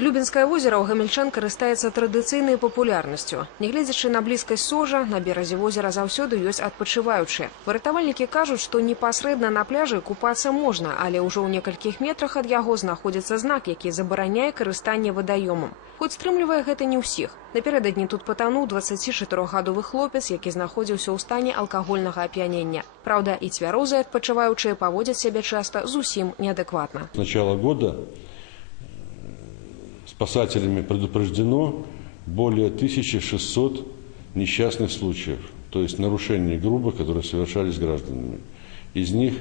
Любінскае возера ў гамельчан карыстаецца традыцыйнай папулярнасцю. Нягледзячы на блізкасць сожа, на беразе возера заўсёды ёсць адпачываючыя. Выратавальнікі кажуць, што непасрэдна на пляжы купацца можна, але ўжо ў некалькіх метрах ад яго знаходзіцца знак, які забараняе карыстанне вадаёмам. Хоць стрымлівае гэта не ўсіх. Напярэдадні тут патануў 24-гадовы хлопец, які знаходзіўся ў стане алкагольнага ап'янення. Праўда, і цвярозыя адпачываючыя паводзяць сябе часта зусім неадэкватна. С начала года спасателями предупреждено более 1600 несчастных случаев, то есть нарушений грубых, которые совершались гражданами. Из них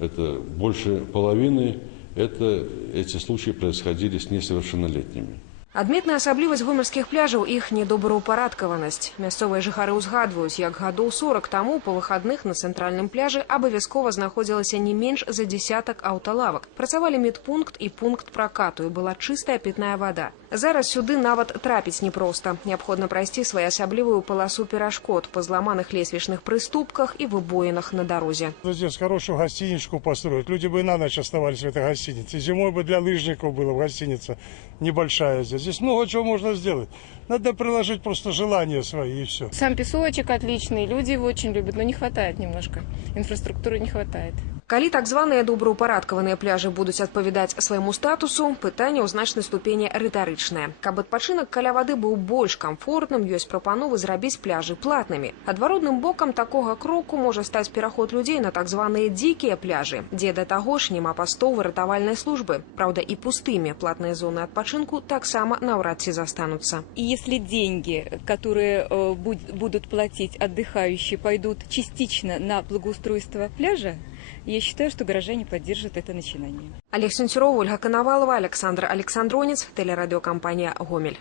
это больше половины, эти случаи происходили с несовершеннолетними. Адметная асаблівасць гомельскіх пляжаў іх недобраўпарадкаванасць. Мясцовыя жыхары ўзгадваюць, як гадоў 40 таму па выхадных на цэнтральным пляжы абавязкова знаходзілася не менш за дзесятак аўталавак. Працавалі медпункт і пункт пракату, і была чыстая пітная вада. Зараз сюды нават трапіць непроста. Неабходна прайсці своеасаблівую паласу перашкод па зламаных лесвічных прыступках и выбоинах на дороге. Здесь хорошую гостиничку построить. Люди бы и на ночь оставались в этой гостинице. Зимой бы для лыжников была гостиница небольшая здесь. Здесь много чего можно сделать. Надо приложить просто желание свои и все. Сам песочек отличный, люди его очень любят, но не хватает немножко. Инфраструктуры не хватает. Калі так званыя добраўпарадкаваныя пляжы будуць адпавядаць свайму статусу, пытанне ў значнай ступені рытарычнае. Каб адпачынак каля вады быў больш камфортным, ёсць прапановы зрабіць пляжы платнымі. Адваротным бокам такога кроку можа стаць пераход людзей на так званыя дзікія пляжы, дзе да таго ж няма пастоў выратавальнай службы. Праўда, і пустымі платныя зоны адпачынку таксама наўрад ці застануцца. И если деньги, которые будут платить отдыхающие, пойдут частично на благоустройство пляжа, я считаю, что горожане поддержат это начинание. Олег Сенцюров, Ольга Коновалова, Александр Александронец, телерадиокомпания «Гомель».